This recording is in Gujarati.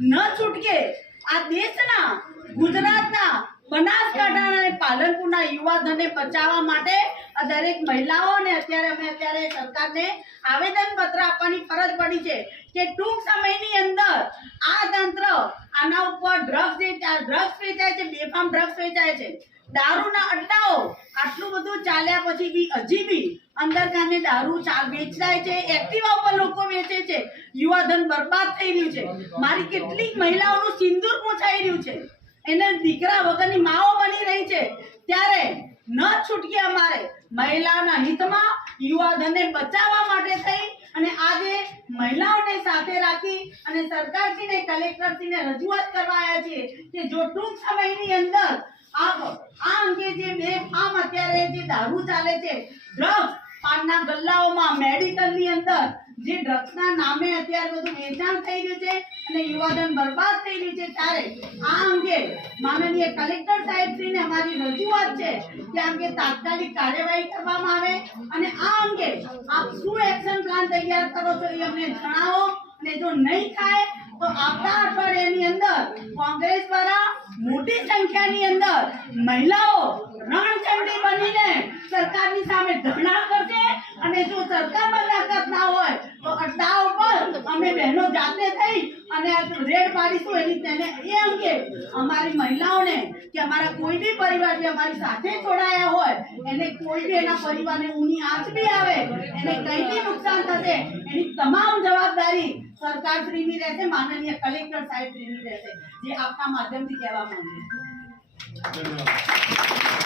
ન છૂટકે આ દેશના ગુજરાતના બનાસકાંઠા અને પાલનપુરના યુવાધનને બચાવવા માટે આ દરેક મહિલાઓને અત્યારે સરકારને આવેદનપત્ર આપવાની ફરજ પડી છે કે ટૂંક સમયની અંદર આ તંત્ર આના ઉપર ડ્રગ્સ વેચાય છે, બેફામ ડ્રગ્સ વેચાય છે, દારૂના અડ્ડાઓ આટલું બધું ચાલ્યા પછી બી હજી બી અંદરગાને દારૂ વેચાય છે, એક્ટિવા ઉપર લોકો વેચે છે, યુવાધન બરબાદ થઈ રહ્યું છે, મારી કેટલીક મહિલાઓનું સિંદૂર પૂછાઈ રહ્યું છે, એને દીકરા વગરની માઓ બની રહી છે, ત્યારે ન છૂટકે અમારે મહિલાઓના હિતમાં યુવાધનને બચાવવા માટે થઈ અને આજે મહિલાઓને સાથે રાખી અને સરકારશ્રીને કલેક્ટરશ્રીને રજૂઆત કરવા આવ્યા છીએ કે જો ટૂંક સમયની અંદર આ અંગે જે બેફામ અત્યારે જે દારૂ ચાલે છે, ડ્રગ્સ પાનના ગલ્લાઓમાં, મેડિકલની અંદર જે ડ્રગ્સના નામે અત્યારે બધું વેચાણ થઈ રહ્યું છે અને યુવાધન બરબાદ થઈ રહ્યું છે, ત્યારે આ અંગે માનનીય કલેક્ટર સાહેબશ્રીને અમારી રજૂઆત છે કે આ અંગે તાત્કાલિક કાર્યવાહી કરવામાં આવે અને આ અંગે આપ શું એક્શન પ્લાન તૈયાર કરો છો એ અમને જણાવો અને જો નહીં થાય તો આવતા અઠવાડિયાની અંદર કોંગ્રેસ દ્વારા મોટી સંખ્યાની અંદર મહિલાઓ રણચંડી બનીને સરકારની સામે ધરણા કરશે અને જો સરકારમાં તાકાત ના હોય તો અડ્ડાઓ પર અમે બહેનો જાતે થઈ અને રેડ પાડીશું એને એ અંગે અમારી મહિલાઓને કે અમારા કોઈ બી પરિવાર જે અમારી સાથે જોડાયા હોય એને કોઈ બી એના પરિવારને ઊની આંચ બી આવે, એને કંઈ બી નુકસાન થશે એની તમામ જવાબદારી સરકારશ્રીની રહેશે, માનનીય કલેક્ટર સાહેબશ્રીની રહેશે, જે આપના માધ્યમથી કહેવા માંગુ છું.